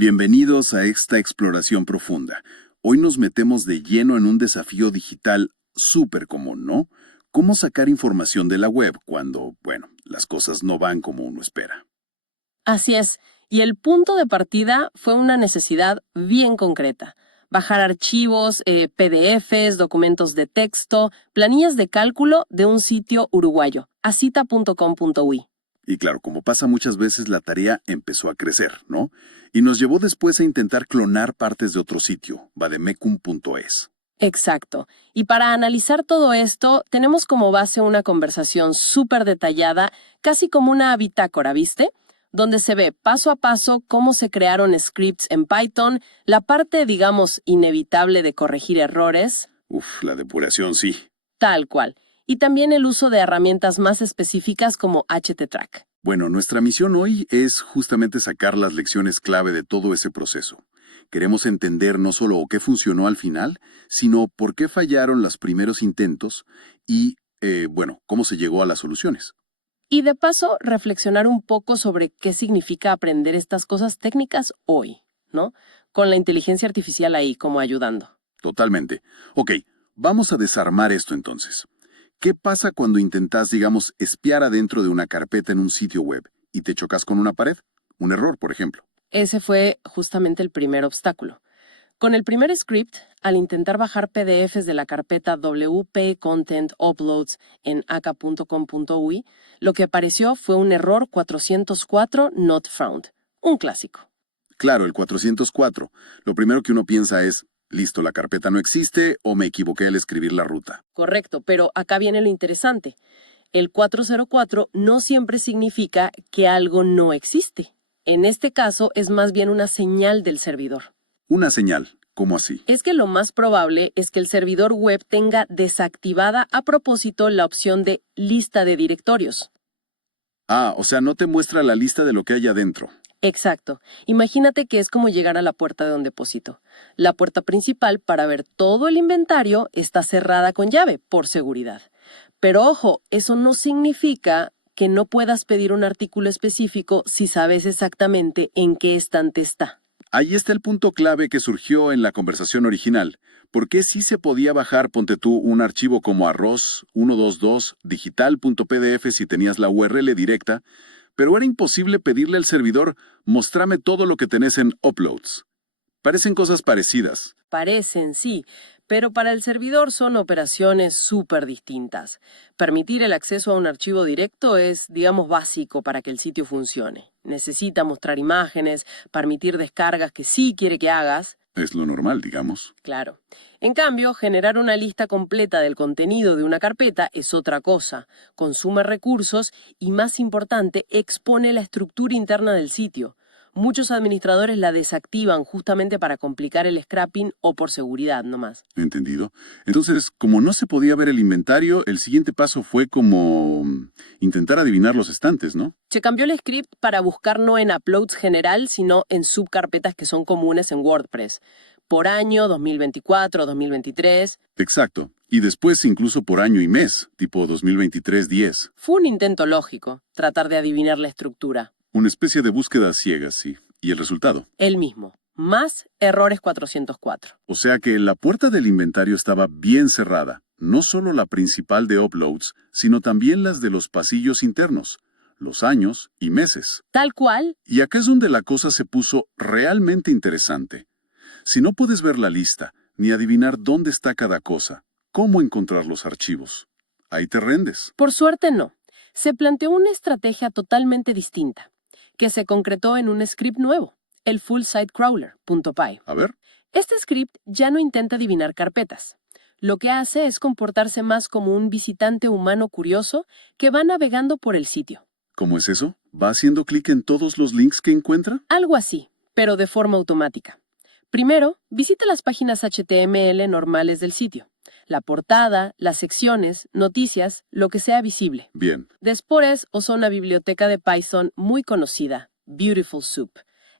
Bienvenidos a esta exploración profunda. Hoy nos metemos de lleno en un desafío digital súper común, ¿no? ¿Cómo sacar información de la web cuando, bueno, las cosas no van como uno espera? Así es, y el punto de partida fue una necesidad bien concreta. Bajar archivos, PDFs, documentos de texto, planillas de cálculo de un sitio uruguayo, acita.com.uy. Y claro, como pasa muchas veces, la tarea empezó a crecer, ¿no? Y nos llevó después a intentar clonar partes de otro sitio, vademecum.es. Exacto. Y para analizar todo esto, tenemos como base una conversación súper detallada, casi como una bitácora, ¿viste? Donde se ve paso a paso cómo se crearon scripts en Python, la parte, digamos, inevitable de corregir errores, Uf, la depuración sí. tal cual, y también el uso de herramientas más específicas como HTTrack. Bueno, nuestra misión hoy es justamente sacar las lecciones clave de todo ese proceso. Queremos entender no solo qué funcionó al final, sino por qué fallaron los primeros intentos y, bueno, cómo se llegó a las soluciones. Y de paso, reflexionar un poco sobre qué significa aprender estas cosas técnicas hoy, ¿no? Con la inteligencia artificial ahí como ayudando. Totalmente. Ok, vamos a desarmar esto entonces. ¿Qué pasa cuando intentas, digamos, espiar adentro de una carpeta en un sitio web y te chocas con una pared? Un error, por ejemplo. Ese fue justamente el primer obstáculo. Con el primer script, al intentar bajar PDFs de la carpeta WP Content Uploads en aka.com.uy, lo que apareció fue un error 404 not found, un clásico. Claro, el 404. Lo primero que uno piensa es, listo, la carpeta no existe o me equivoqué al escribir la ruta. Correcto, pero acá viene lo interesante. El 404 no siempre significa que algo no existe. En este caso es más bien una señal del servidor. Una señal, ¿cómo así? Es que lo más probable es que el servidor web tenga desactivada a propósito la opción de lista de directorios. Ah, o sea, no te muestra la lista de lo que hay adentro. Exacto. Imagínate que es como llegar a la puerta de un depósito. La puerta principal para ver todo el inventario está cerrada con llave, por seguridad. Pero ojo, eso no significa que no puedas pedir un artículo específico si sabes exactamente en qué estante está. Ahí está el punto clave que surgió en la conversación original. ¿Por qué sí se podía bajar, ponte tú, un archivo como arroz 122 digital.pdf si tenías la URL directa, pero era imposible pedirle al servidor, mostrame todo lo que tenés en uploads? Parecen cosas parecidas. Parecen, sí, pero para el servidor son operaciones súper distintas. Permitir el acceso a un archivo directo es, digamos, básico para que el sitio funcione. Necesita mostrar imágenes, permitir descargas que sí quiere que hagas. Es lo normal, digamos. Claro. En cambio, generar una lista completa del contenido de una carpeta es otra cosa. Consume recursos y, más importante, expone la estructura interna del sitio. Muchos administradores la desactivan justamente para complicar el scrapping o por seguridad nomás. ¿Entendido? Entonces, como no se podía ver el inventario, el siguiente paso fue como intentar adivinar los estantes, ¿no? Se cambió el script para buscar no en uploads general, sino en subcarpetas que son comunes en WordPress. Por año, 2024, 2023. Exacto. Y después incluso por año y mes, tipo 2023-10. Fue un intento lógico, tratar de adivinar la estructura. Una especie de búsqueda ciega, sí. ¿Y el resultado? El mismo. Más errores 404. O sea que la puerta del inventario estaba bien cerrada. No solo la principal de uploads, sino también las de los pasillos internos, los años y meses. Tal cual. Y acá es donde la cosa se puso realmente interesante. Si no puedes ver la lista, ni adivinar dónde está cada cosa, ¿cómo encontrar los archivos? Ahí te rendes. Por suerte no. Se planteó una estrategia totalmente distinta, que se concretó en un script nuevo, el Full Site Crawler.py. A ver. Este script ya no intenta adivinar carpetas. Lo que hace es comportarse más como un visitante humano curioso que va navegando por el sitio. ¿Cómo es eso? ¿Va haciendo clic en todos los links que encuentra? Algo así, pero de forma automática. Primero, visita las páginas HTML normales del sitio. La portada, las secciones, noticias, lo que sea visible. Bien. Después usa una biblioteca de Python muy conocida, Beautiful Soup.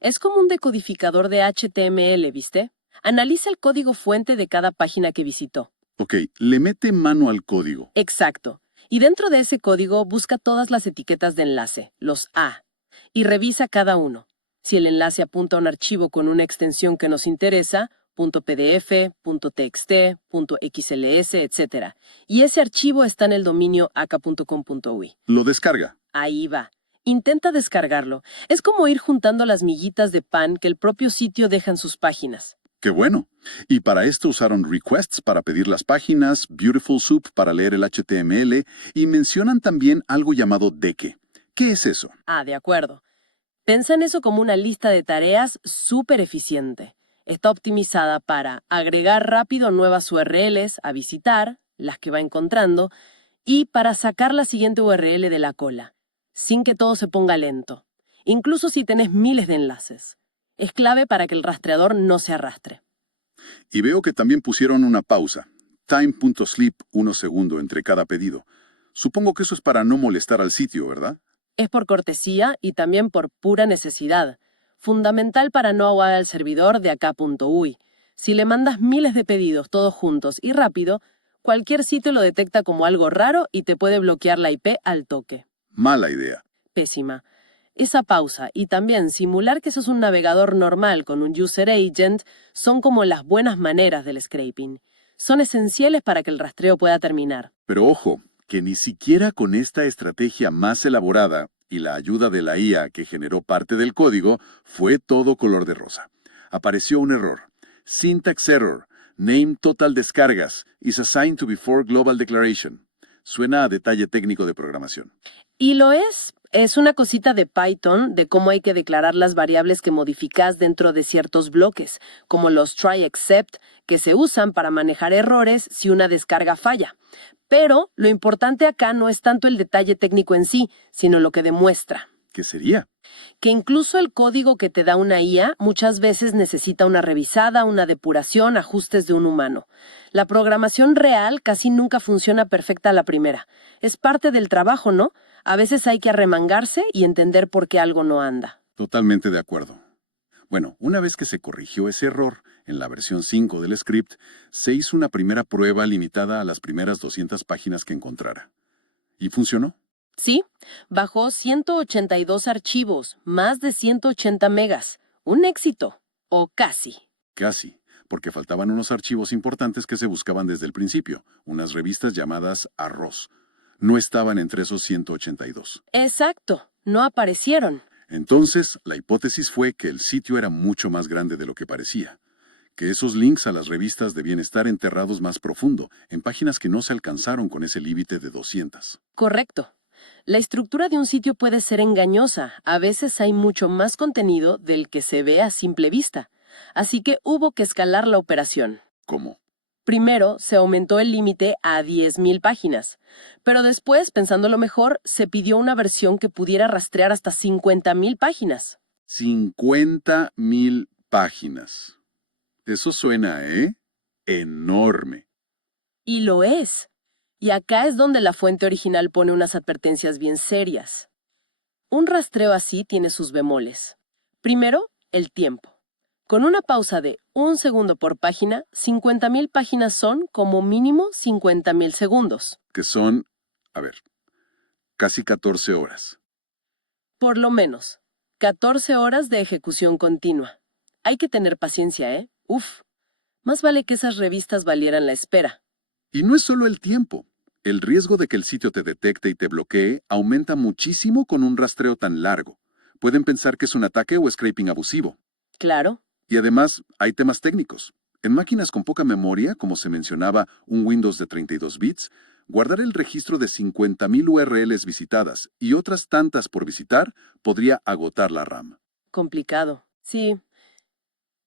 Es como un decodificador de HTML, ¿viste? Analiza el código fuente de cada página que visitó. Ok, le mete mano al código. Exacto. Y dentro de ese código busca todas las etiquetas de enlace, los A, y revisa cada uno. Si el enlace apunta a un archivo con una extensión que nos interesa, .pdf, .txt, .xls, etc. Y ese archivo está en el dominio aka.com.ui. Lo descarga. Ahí va. Intenta descargarlo. Es como ir juntando las miguitas de pan que el propio sitio deja en sus páginas. ¡Qué bueno! Y para esto usaron requests para pedir las páginas, Beautiful Soup para leer el HTML y mencionan también algo llamado deque. ¿Qué es eso? Ah, de acuerdo. Pensa en eso como una lista de tareas súper eficiente. Está optimizada para agregar rápido nuevas URLs a visitar, las que va encontrando, y para sacar la siguiente URL de la cola, sin que todo se ponga lento, incluso si tenés miles de enlaces. Es clave para que el rastreador no se arrastre. Y veo que también pusieron una pausa. Time.sleep 1 segundo entre cada pedido. Supongo que eso es para no molestar al sitio, ¿verdad? Es por cortesía y también por pura necesidad. Fundamental para no ahogar al servidor de acá.ui. Si le mandas miles de pedidos todos juntos y rápido, cualquier sitio lo detecta como algo raro y te puede bloquear la IP al toque. Mala idea. Pésima. Esa pausa y también simular que sos un navegador normal con un user agent son como las buenas maneras del scraping. Son esenciales para que el rastreo pueda terminar. Pero ojo, que ni siquiera con esta estrategia más elaborada y la ayuda de la IA que generó parte del código, fue todo color de rosa. Apareció un error. Syntax error. Name total descargas is assigned to before global declaration. Suena a detalle técnico de programación. Y lo es. Es una cosita de Python de cómo hay que declarar las variables que modificas dentro de ciertos bloques, como los try except, que se usan para manejar errores si una descarga falla. Pero lo importante acá no es tanto el detalle técnico en sí, sino lo que demuestra. ¿Qué sería? Que incluso el código que te da una IA muchas veces necesita una revisada, una depuración, ajustes de un humano. La programación real casi nunca funciona perfecta a la primera. Es parte del trabajo, ¿no? A veces hay que arremangarse y entender por qué algo no anda. Totalmente de acuerdo. Bueno, una vez que se corrigió ese error, en la versión 5 del script, se hizo una primera prueba limitada a las primeras 200 páginas que encontrara. ¿Y funcionó? Sí, bajó 182 archivos, más de 180 megas. Un éxito. O casi. Casi, porque faltaban unos archivos importantes que se buscaban desde el principio, unas revistas llamadas Arroz. No estaban entre esos 182. Exacto, no aparecieron. Entonces, la hipótesis fue que el sitio era mucho más grande de lo que parecía, que esos links a las revistas debían estar enterrados más profundo, en páginas que no se alcanzaron con ese límite de 200. Correcto. La estructura de un sitio puede ser engañosa. A veces hay mucho más contenido del que se ve a simple vista. Así que hubo que escalar la operación. ¿Cómo? Primero, se aumentó el límite a 10.000 páginas. Pero después, pensándolo mejor, se pidió una versión que pudiera rastrear hasta 50.000 páginas. 50.000 páginas. Eso suena, enorme. Y lo es. Y acá es donde la fuente original pone unas advertencias bien serias. Un rastreo así tiene sus bemoles. Primero, el tiempo. Con una pausa de 1 segundo por página, 50.000 páginas son, como mínimo, 50.000 segundos. Que son, casi 14 horas. Por lo menos, 14 horas de ejecución continua. Hay que tener paciencia, ¿eh? Uf. Más vale que esas revistas valieran la espera. Y no es solo el tiempo. El riesgo de que el sitio te detecte y te bloquee aumenta muchísimo con un rastreo tan largo. Pueden pensar que es un ataque o scraping abusivo. Claro. Y además, hay temas técnicos. En máquinas con poca memoria, como se mencionaba un Windows de 32 bits, guardar el registro de 50.000 URLs visitadas y otras tantas por visitar podría agotar la RAM. Complicado. Sí.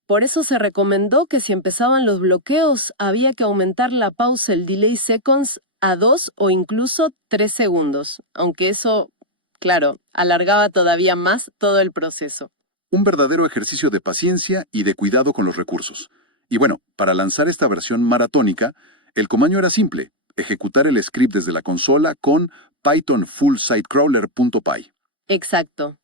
Por eso se recomendó que si empezaban los bloqueos, había que aumentar la pausa, el delay seconds, a 2 o incluso 3 segundos, aunque eso, claro, alargaba todavía más todo el proceso. Un verdadero ejercicio de paciencia y de cuidado con los recursos. Y bueno, para lanzar esta versión maratónica, el comando era simple, ejecutar el script desde la consola con python full-sitecrawler.py. Exacto.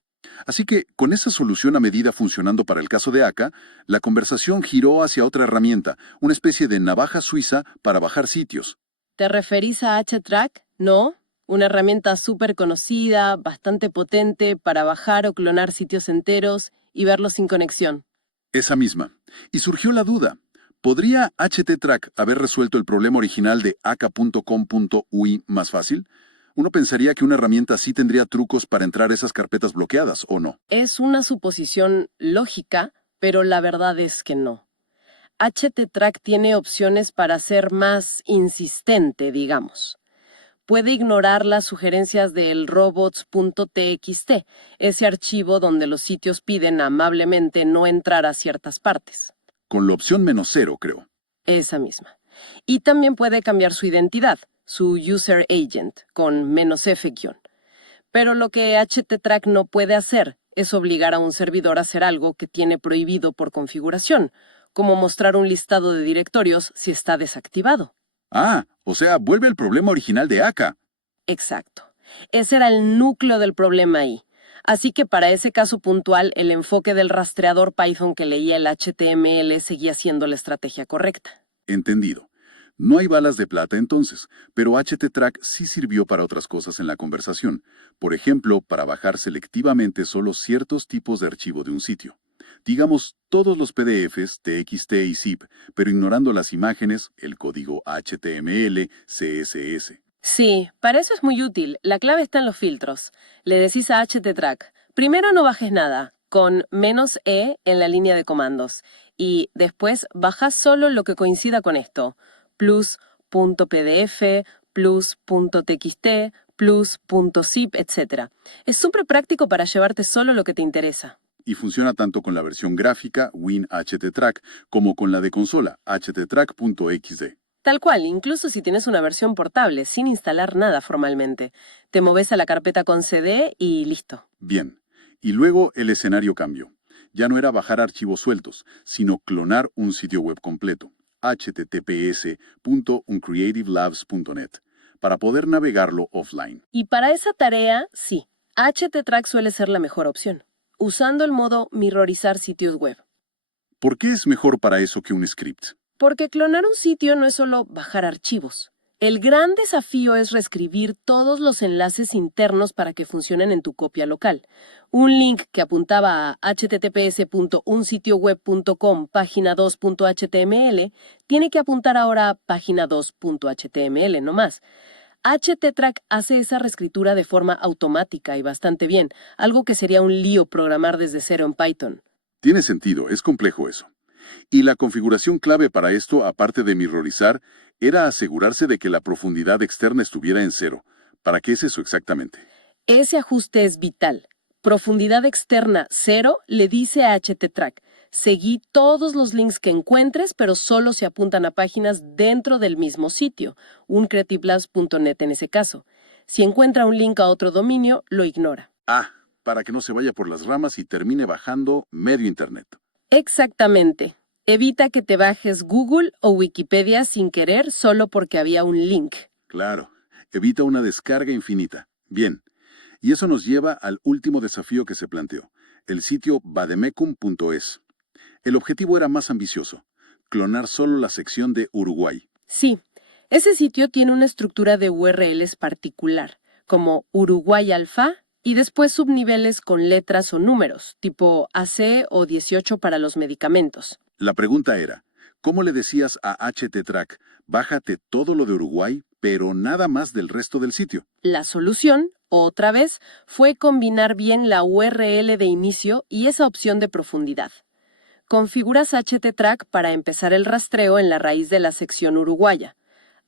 Así que, con esa solución a medida funcionando para el caso de Aka, la conversación giró hacia otra herramienta, una especie de navaja suiza para bajar sitios. ¿Te referís a HTrack? No. Una herramienta súper conocida, bastante potente para bajar o clonar sitios enteros y verlo sin conexión. Esa misma. Y surgió la duda. ¿Podría HTTrack haber resuelto el problema original de aka.com.ui más fácil? Uno pensaría que una herramienta así tendría trucos para entrar a esas carpetas bloqueadas, ¿o no? Es una suposición lógica, pero la verdad es que no. HTTrack tiene opciones para ser más insistente, digamos. Puede ignorar las sugerencias del robots.txt, ese archivo donde los sitios piden amablemente no entrar a ciertas partes. Con la opción -0, creo. Esa misma. Y también puede cambiar su identidad, su user agent, con -f-. Pero lo que HTTrack no puede hacer es obligar a un servidor a hacer algo que tiene prohibido por configuración, como mostrar un listado de directorios si está desactivado. Ah, o sea, vuelve el problema original de aka. Exacto. Ese era el núcleo del problema ahí. Así que para ese caso puntual, el enfoque del rastreador Python que leía el HTML seguía siendo la estrategia correcta. Entendido. No hay balas de plata entonces, pero HTTrack sí sirvió para otras cosas en la conversación. Por ejemplo, para bajar selectivamente solo ciertos tipos de archivo de un sitio. Digamos, todos los PDFs, TXT y zip, pero ignorando las imágenes, el código HTML, CSS. Sí, para eso es muy útil. La clave está en los filtros. Le decís a HTTrack, primero no bajes nada, con -e en la línea de comandos. Y después bajas solo lo que coincida con esto. plus.pdf, plus.txt, plus.zip, etc. Es súper práctico para llevarte solo lo que te interesa. Y funciona tanto con la versión gráfica, WinHTTrack, como con la de consola, httrack.xd. Tal cual, incluso si tienes una versión portable, sin instalar nada formalmente. Te moves a la carpeta con CD y listo. Bien. Y luego el escenario cambió. Ya no era bajar archivos sueltos, sino clonar un sitio web completo, https://uncreativelabs.net, para poder navegarlo offline. Y para esa tarea, sí, HTTrack suele ser la mejor opción, usando el modo mirrorizar sitios web. ¿Por qué es mejor para eso que un script? Porque clonar un sitio no es solo bajar archivos. El gran desafío es reescribir todos los enlaces internos para que funcionen en tu copia local. Un link que apuntaba a https://unsitioweb.com página 2.html tiene que apuntar ahora a página 2.html no más. HTTrack hace esa reescritura de forma automática y bastante bien, algo que sería un lío programar desde cero en Python. Tiene sentido, es complejo eso. Y la configuración clave para esto, aparte de mirrorizar, era asegurarse de que la profundidad externa estuviera en 0. ¿Para qué es eso exactamente? Ese ajuste es vital. Profundidad externa 0 le dice a HTTrack, seguí todos los links que encuentres, pero solo se apuntan a páginas dentro del mismo sitio, uncreativelabs.net en ese caso. Si encuentra un link a otro dominio, lo ignora. Ah, para que no se vaya por las ramas y termine bajando medio Internet. Exactamente. Evita que te bajes Google o Wikipedia sin querer solo porque había un link. Claro, evita una descarga infinita. Bien, y eso nos lleva al último desafío que se planteó, el sitio vademecum.es. El objetivo era más ambicioso, clonar solo la sección de Uruguay. Sí, ese sitio tiene una estructura de URLs particular, como Uruguay Alfa, y después subniveles con letras o números, tipo AC o 18 para los medicamentos. La pregunta era, ¿cómo le decías a HTTrack, bájate todo lo de Uruguay, pero nada más del resto del sitio? La solución, otra vez, fue combinar bien la URL de inicio y esa opción de profundidad. Configuras HTTrack para empezar el rastreo en la raíz de la sección uruguaya.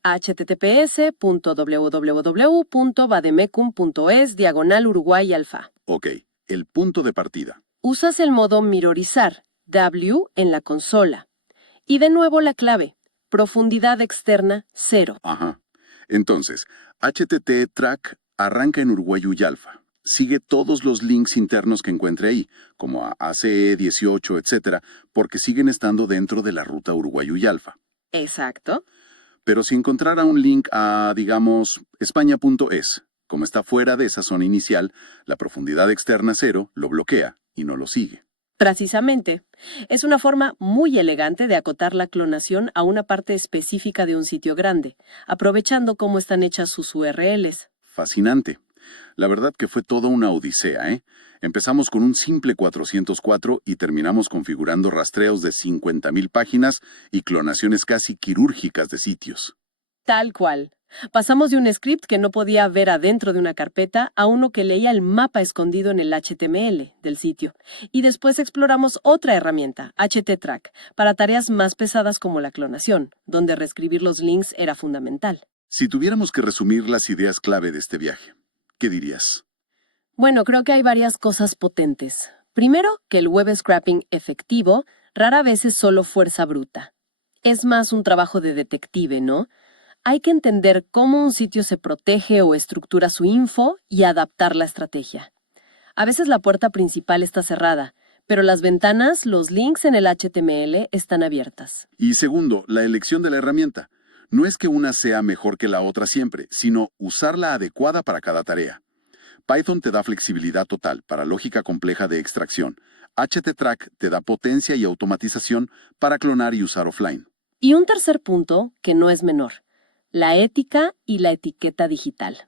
https://www.vademecum.es/Uruguay Alfa. Ok, el punto de partida. Usas el modo mirrorizar, W en la consola. Y de nuevo la clave, profundidad externa 0. Ajá. Entonces, HTTrack arranca en Uruguay Alfa. Sigue todos los links internos que encuentre ahí, como a ACE, 18, etc., porque siguen estando dentro de la ruta Uruguay Alfa. Exacto. Pero si encontrara un link a, digamos, España.es, como está fuera de esa zona inicial, la profundidad externa 0 lo bloquea y no lo sigue. Precisamente. Es una forma muy elegante de acotar la clonación a una parte específica de un sitio grande, aprovechando cómo están hechas sus URLs. Fascinante. La verdad que fue toda una odisea, ¿eh? Empezamos con un simple 404 y terminamos configurando rastreos de 50.000 páginas y clonaciones casi quirúrgicas de sitios. Tal cual. Pasamos de un script que no podía ver adentro de una carpeta a uno que leía el mapa escondido en el HTML del sitio. Y después exploramos otra herramienta, HT-Track, para tareas más pesadas como la clonación, donde reescribir los links era fundamental. Si tuviéramos que resumir las ideas clave de este viaje, ¿qué dirías? Bueno, creo que hay varias cosas potentes. Primero, que el web scraping efectivo rara vez es solo fuerza bruta. Es más un trabajo de detective, ¿no? Hay que entender cómo un sitio se protege o estructura su info y adaptar la estrategia. A veces la puerta principal está cerrada, pero las ventanas, los links en el HTML están abiertas. Y segundo, la elección de la herramienta. No es que una sea mejor que la otra siempre, sino usarla adecuada para cada tarea. Python te da flexibilidad total para lógica compleja de extracción. HT-Track te da potencia y automatización para clonar y usar offline. Y un tercer punto, que no es menor, la ética y la etiqueta digital.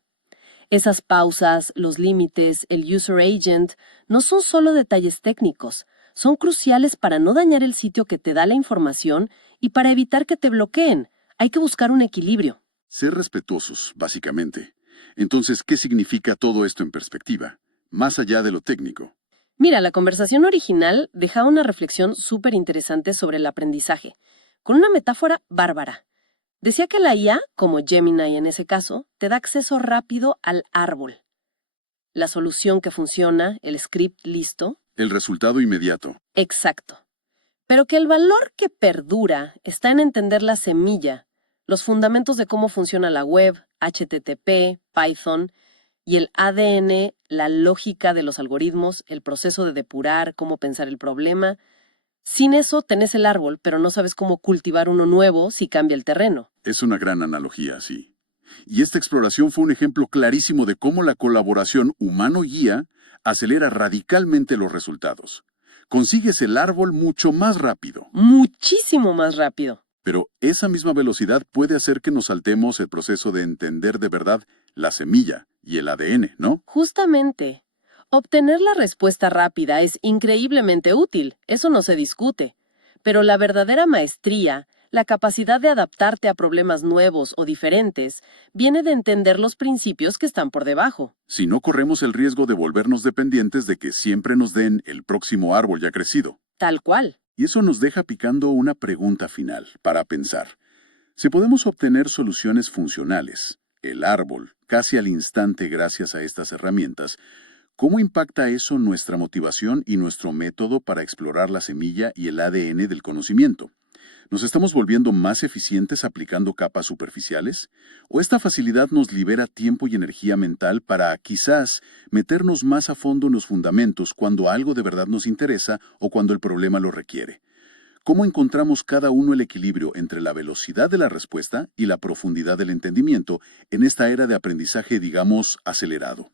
Esas pausas, los límites, el user agent, no son solo detalles técnicos, son cruciales para no dañar el sitio que te da la información y para evitar que te bloqueen. Hay que buscar un equilibrio. Ser respetuosos, básicamente. Entonces, ¿qué significa todo esto en perspectiva? Más allá de lo técnico. Mira, la conversación original dejaba una reflexión súper interesante sobre el aprendizaje, con una metáfora bárbara. Decía que la IA, como Gemini en ese caso, te da acceso rápido al árbol. La solución que funciona, el script listo. El resultado inmediato. Exacto. Pero que el valor que perdura está en entender la semilla, los fundamentos de cómo funciona la web, HTTP, Python, y el ADN, la lógica de los algoritmos, el proceso de depurar, cómo pensar el problema. Sin eso tenés el árbol, pero no sabes cómo cultivar uno nuevo si cambia el terreno. Es una gran analogía, sí. Y esta exploración fue un ejemplo clarísimo de cómo la colaboración humano-guía acelera radicalmente los resultados. Consigues el árbol mucho más rápido. Muchísimo más rápido. Pero esa misma velocidad puede hacer que nos saltemos el proceso de entender de verdad la semilla y el ADN, ¿no? Justamente. Obtener la respuesta rápida es increíblemente útil, eso no se discute. Pero la verdadera maestría, la capacidad de adaptarte a problemas nuevos o diferentes, viene de entender los principios que están por debajo. Si no corremos el riesgo de volvernos dependientes de que siempre nos den el próximo árbol ya crecido. Tal cual. Y eso nos deja picando una pregunta final para pensar. Si podemos obtener soluciones funcionales, el árbol, casi al instante gracias a estas herramientas, ¿cómo impacta eso nuestra motivación y nuestro método para explorar la semilla y el ADN del conocimiento? ¿Nos estamos volviendo más eficientes aplicando capas superficiales? ¿O esta facilidad nos libera tiempo y energía mental para, quizás, meternos más a fondo en los fundamentos cuando algo de verdad nos interesa o cuando el problema lo requiere? ¿Cómo encontramos cada uno el equilibrio entre la velocidad de la respuesta y la profundidad del entendimiento en esta era de aprendizaje, digamos, acelerado?